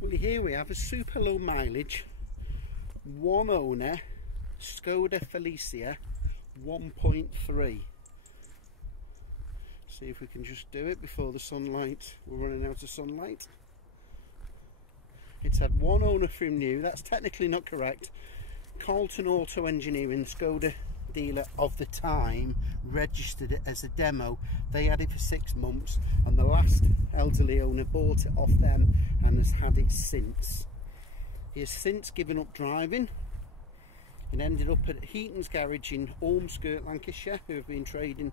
Well, here we have a super low mileage, one owner, Skoda Felicia 1.3. See if we can just do it before the sunlight, we're running out of sunlight. It's had one owner from new, that's technically not correct. Carlton Auto Engineering, the Skoda dealer of the time, registered it as a demo. They had it for 6 months and the last elderly owner bought it off them and has had it since. He has since given up driving and ended up at Heaton's garage in Ormskirk, Lancashire, who have been trading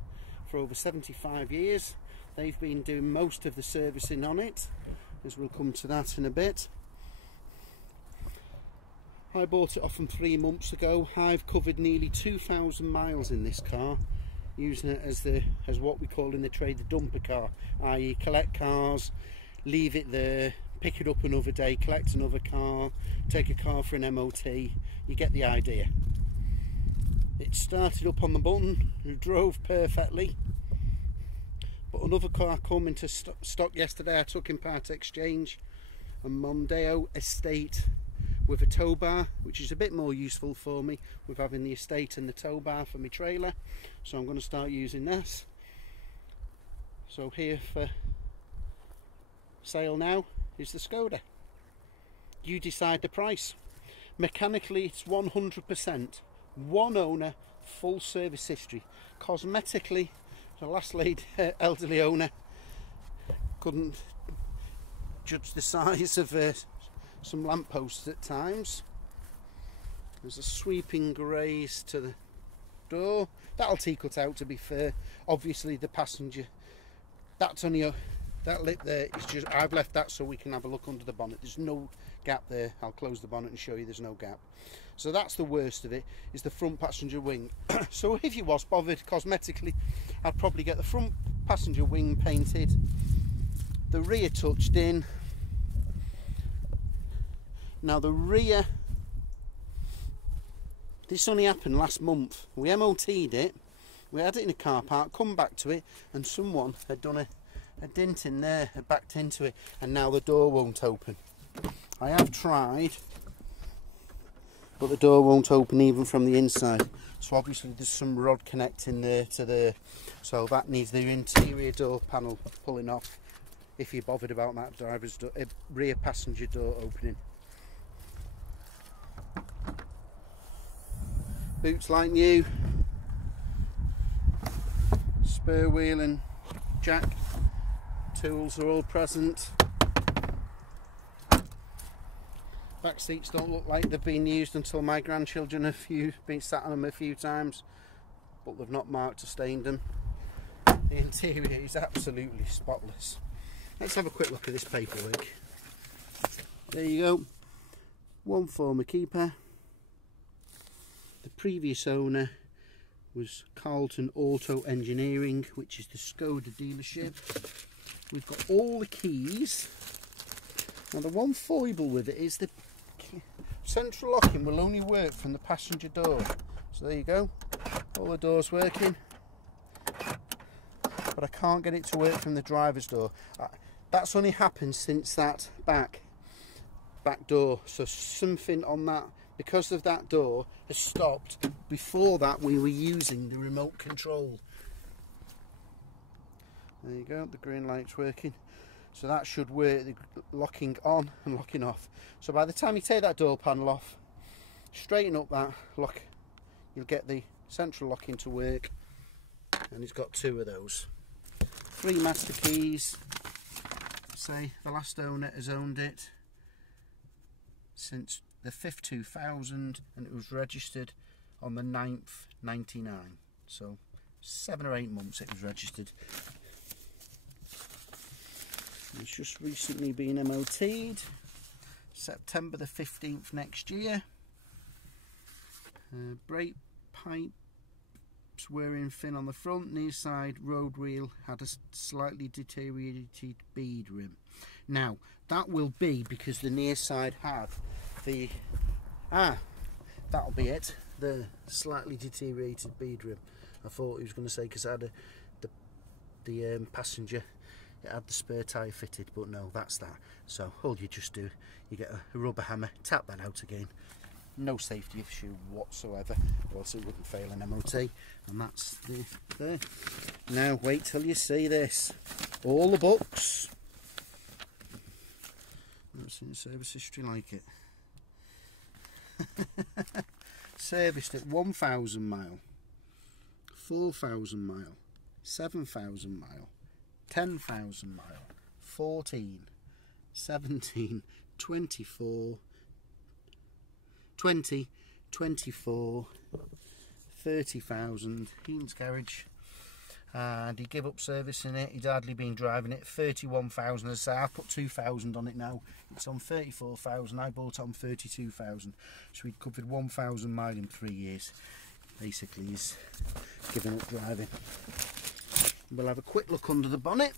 for over 75 years. They've been doing most of the servicing on it, as we'll come to that in a bit. I bought it off them 3 months ago. I've covered nearly 2,000 miles in this car, using it as what we call in the trade the dumper car, i.e. collect cars, leave it there, pick it up another day, collect another car, take a car for an MOT. You get the idea. It started up on the button, it drove perfectly, but another car come into stock yesterday. I took in part exchange, a Mondeo Estate with a tow bar, which is a bit more useful for me with having the estate and the tow bar for my trailer, so I'm going to start using this. So here for sale now is the Skoda. You decide the price. Mechanically it's 100%, one owner, full service history. Cosmetically, the last lady, elderly owner couldn't judge the size of some lampposts at times. There's a sweeping graze to the door. That'll teak it out, to be fair. Obviously the passenger, that's only that lip there is just, I've left that so we can have a look under the bonnet. There's no gap there. I'll close the bonnet and show you there's no gap. So that's the worst of it, is the front passenger wing. So if you was bothered cosmetically, I'd probably get the front passenger wing painted, the rear touched in. Now the rear, this only happened last month. We MOT'd it, we had it in a car park, come back to it, and someone had done a dent in there, had backed into it, and now the door won't open. I have tried, but the door won't open even from the inside. So obviously there's some rod connecting there to there, so that needs the interior door panel pulling off if you're bothered about that driver's door, rear passenger door opening. Boots like new, spare wheel and jack, tools are all present. Back seats don't look like they've been used until my grandchildren have been sat on them a few times, but they've not marked or stained them. The interior is absolutely spotless. Let's have a quick look at this paperwork. There you go, one former keeper. The previous owner was Carlton Auto Engineering, which is the Skoda dealership. We've got all the keys. Now the one foible with it is the central locking will only work from the passenger door. So there you go, all the doors working, but I can't get it to work from the driver's door. That's only happened since that back door, so something on that, because of that door, has stopped. Before that we were using the remote control. There you go, the green light's working, so that should work, the locking on and locking off. So by the time you take that door panel off, straighten up that lock, you'll get the central locking to work, and it's got 2 of those. 3 master keys. Say the last owner has owned it since the 5th 2000, and it was registered on the 9th 99, so 7 or 8 months it was registered. It's just recently been MOT'd, September the 15th next year. Brake pipes were in thin on the front, near side road wheel had a slightly deteriorated bead rim. Now that will be because the near side had the, that'll be it, the slightly deteriorated bead rim. I thought he was going to say because I had the passenger it had the spare tyre fitted, but no, that's that. So all you just do, you get a rubber hammer, tap that out again. No safety issue whatsoever, or else it wouldn't fail an MOT. And that's there. Now wait till you see this. All the books. Never seen a service history like it. Serviced at 1,000 mile, 4,000 mile, 7,000 mile, 10,000 mile, 14, 17, 24, 20, 24, 30,000. Heaton's garage, and he gave up servicing it. He'd hardly been driving it. 31,000. As I say, I've put 2,000 on it now. It's on 34,000. I bought it on 32,000. So he'd covered 1,000 mile in 3 years. Basically, he's given up driving. We'll have a quick look under the bonnet.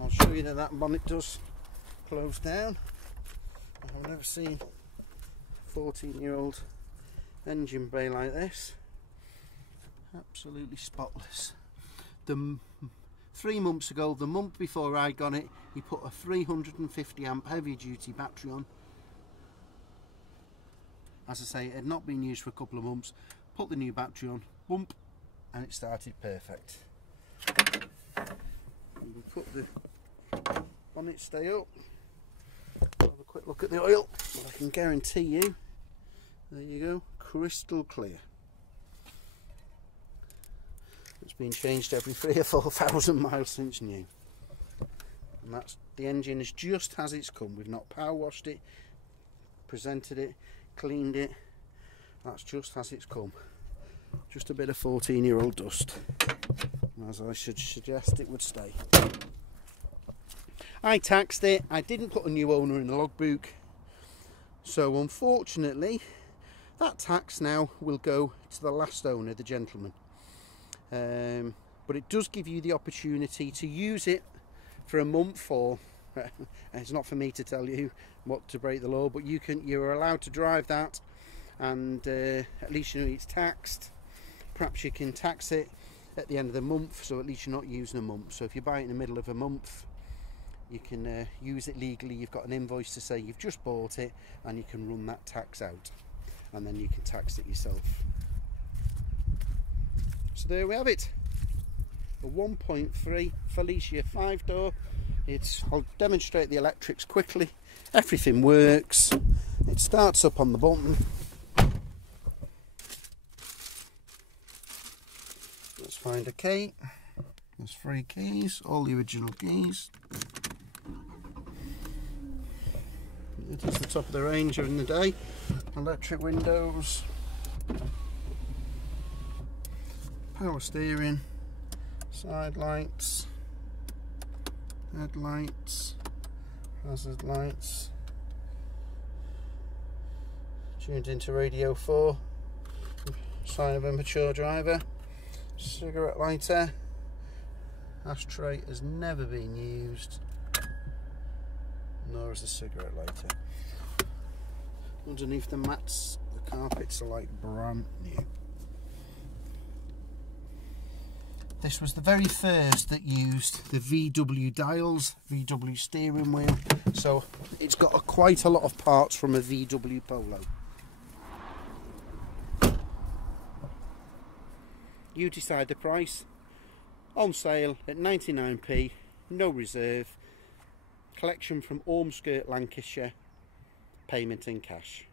I'll show you that bonnet does close down. I've never seen a 14-year-old engine bay like this. Absolutely spotless. 3 months ago, the month before I got it, he put a 350 amp heavy duty battery on. As I say, it had not been used for a couple of months. Put the new battery on, bump, and it started perfect. And we put the bonnet stay up. Have a quick look at the oil. Well, I can guarantee you, there you go, crystal clear. It's been changed every 3,000 or 4,000 miles since new. And that's, the engine is just as it's come. We've not power washed it, presented it, cleaned it. That's just as it's come. Just a bit of 14-year-old dust, as I should suggest it would stay. I taxed it. I didn't put a new owner in the logbook, so unfortunately that tax now will go to the last owner, the gentleman. But it does give you the opportunity to use it for a month, or it's not for me to tell you what to break the law, but you're allowed to drive that, and at least you know it's taxed. Perhaps you can tax it at the end of the month, so at least you're not using a month. So if you buy it in the middle of a month, you can use it legally. You've got an invoice to say you've just bought it, and you can run that tax out, and then you can tax it yourself. So there we have it, a 1.3 Felicia 5-door. I'll demonstrate the electrics quickly. Everything works. It starts up on the button. Let's find a key. There's 3 keys, all the original keys. It is the top of the range during the day. Electric windows. Power steering. Side lights. Headlights. Hazard lights. Tuned into radio 4. Sign of a mature driver. Cigarette lighter. Ashtray has never been used, nor is the cigarette lighter. Underneath the mats, the carpets are like brand new. This was the very first that used the VW dials, VW steering wheel, so it's got quite a lot of parts from a VW Polo. You decide the price. On sale at 99p, no reserve, collection from Ormskirk, Lancashire, payment in cash.